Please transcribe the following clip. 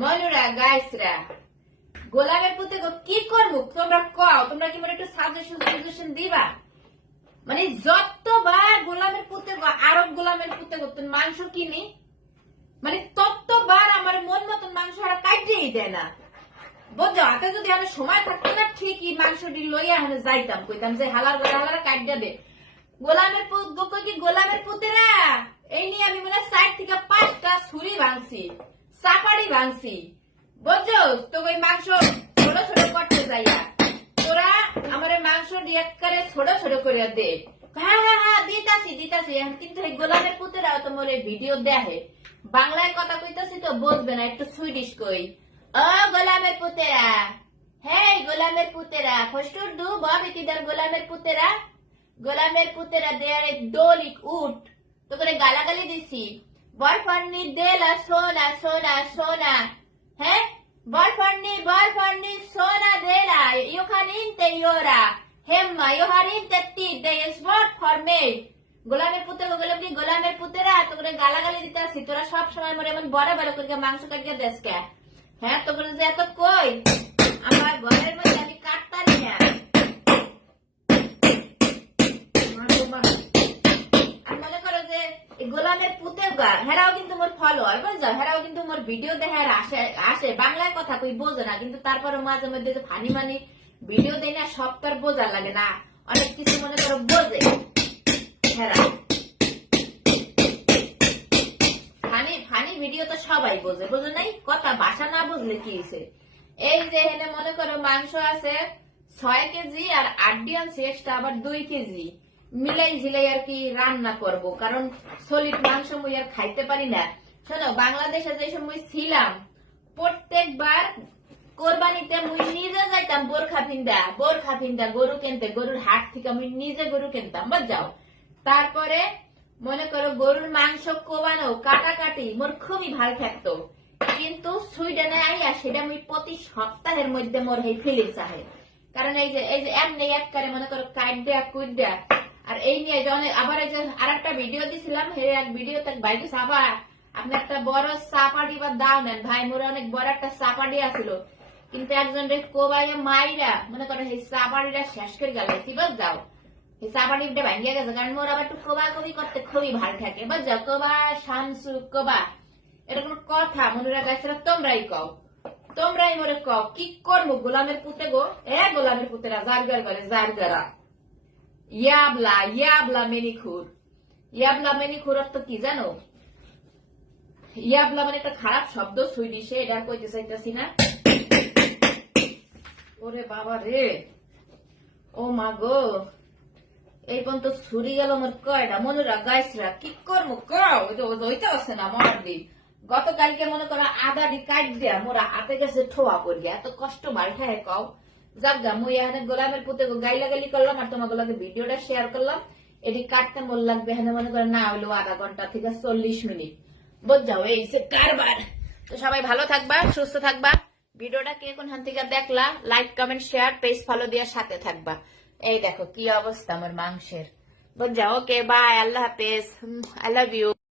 মনুরা গাইসরা গোলামের পুতে কি করব? তোমরা কও, তোমরা কি মানে একটু সাজেশন সাজেশন দিবা? মানে যতবার গোলামের পুতে আরব গোলামের পুতে তুমি মাংস কিনি মানে ততবার আমার মন মতন মাংস আর কাটিয়েই দেয় না। বুঝছ? হাতে যদি আমি সময় থাকতো না ঠিকই মাংসটি লইয়া আমি যাইতাম। কইতাম যে হালার করে হালার কাটিয়ে দে গোলামের পুত কি গোলামের পুতেরা? এই নিয়ে আমি মনে সাইড থেকে পাঁচটা ছুরি ভাঙছি চাপাড়ি ভাঙছি। বুঝছ তো ওই মাংস ছোট ছোট করতে যাইয়া। তোরা আমার মাংস দিয়ে করে ছোট ছোট করে দে। হ্যাঁ হ্যাঁ হ্যাঁ দিতাছি দিতাছি। কিন্তু এই গোলামের পুতেরা তোমার এই ভিডিও দেখে। বাংলায় কথা কইতাছি তো বুঝবে না, একটু সুইডিশ কই। ও গোলামের পুতেরা। হ্যাঁ গোলামের পুতেরা। ফস্টুর দু বাবিতিদার গোলামের পুতেরা। গোলামের পুতেরা দেয়ারে দোলিক উঠ তো করে গালাগালি দিছি। বরফান্নি দেলা সোনা সোনা সোনা হ্যাঁ বরফান্নি বরফান্নি সোনা দেলা ইউ kan inte göra hemma jag har inte tid det är svårt för mig গোলামের পুত্র, গোলাম কি গোলামের পুতেরা তো করে গালাগালি দিতে আসি। তোরা সব সময় মনে এমন বড় বড় করে মাংস কাটিয়ে দেশ কে? হ্যাঁ তো করে যে এত কই? আমার ঘরের মধ্যে আমি কাটতারি না। গোলামের পুতের গা হেরাও কিন্তু মোর ফলোয়ার বুঝছ? হেরাও কিন্তু মোর ভিডিও দেখে আসে আসে। বাংলায় কথা কই, বোঝে না, কিন্তু তারপরে মাঝে মধ্যে যে ফানি মানি ভিডিও দেয় না, সব তার বোঝা লাগে না। অনেক কিছু মনে করো বোঝে। হেরা। ফানি ফানি ভিডিও তো সবাই বোঝে বোঝে নাই? কথা, ভাষা না বুঝলে কি হয়েছে এই যে এখানে মনে করো মাংস আছে ছয় কেজি আর আড্ডি আনছি এক্সট্রা আবার দুই কেজি। মিলাই ঝিলাই আর কি রান্না করব, কারণ সলিড মাংস মুই আর খাইতে পারি না। শোনো, বাংলাদেশে যে সময় ছিলাম, প্রত্যেকবার কোরবানিতে মুই নিজে যাইতাম বোরখা ফিন্দা বোরখা ফিন্দা গরু কিনতে, গরুর হাট থেকে আমি নিজে গরু কিনতাম যাও তারপরে মনে করো গরুর মাংস কোবানো, কাটাকাটি, মোর খুবই ভালো থাকতো। কিন্তু সুইডেনে আইয়া সেটা আমি প্রতি সপ্তাহের মধ্যে মোর এই ফিলিংস আহে কারণ এই যে এই যে এমনি এক করে মনে করো কুইট দেয়া আর এই নিয়ে অনেক আবার আর একটা ভিডিও দিছিলাম, হে, এক ভিডিও ভাই দিছে আবার আপনি একটা বড় চাপাটি বা দাও নেন। ভাই, মোরে অনেক বড় একটা চাপাটি আছিল। কিন্তু একজন রে কোবাইয়া মাইরা, মনে করো এই চাপাটিটা শেষ করে গেল। এবার যাও? গেছে। কারণ মোর আবার একটু কোবা কবি করতে খুবই ভালো থাকে। এবার যাও, কোবা, শামসু, কোবা। এটা কথা মনে রাখা তোমরাই কও। তোমরাই মনে কও, কি করব গোলামের পুতে গো? এ গোলামের পুতেরা, জারগার করে জারগারা। ইয়াবলা ইয়াবলা মেনিখুর ইয়াবলা মেনিখুর অর্থ কি জানো? ইয়াবলা মানে একটা খারাপ শব্দ সুইডিশে এটা কইতে চাইতেছি না। ওরে বাবা রে। ও মা গো। এই পর্যন্ত ছুরি গেল আমার কয়টা? মনুরা গাইসরা কি করব ওই যে ওইটা না মরার দিন গতকালকে মনে করো আদা দি কাট দিয়া মোরা হাতে গেছে ঠোয়া পড়িয়া এত কষ্ট মার খায় কও। যাক গা মুই এখানে গোলামের পুতে গাইলা গালি করলাম আর তোমার গোলাকে ভিডিওটা শেয়ার করলাম। এটি কাটতে মোর লাগবে, এখানে মনে করে না হইল আধা ঘণ্টা থেকে চল্লিশ মিনিট। বুঝাও এই সে কারবার। তো সবাই ভালো থাকবা, সুস্থ থাকবা। ভিডিওটা কে কোন থেকে দেখলা like comment share page follow দিয়ে সাথে থাকবা। এই দেখো কি অবস্থা আমার মাংসের। বুঝাও ওকে বাই আল্লাহ হাফেজ। I love you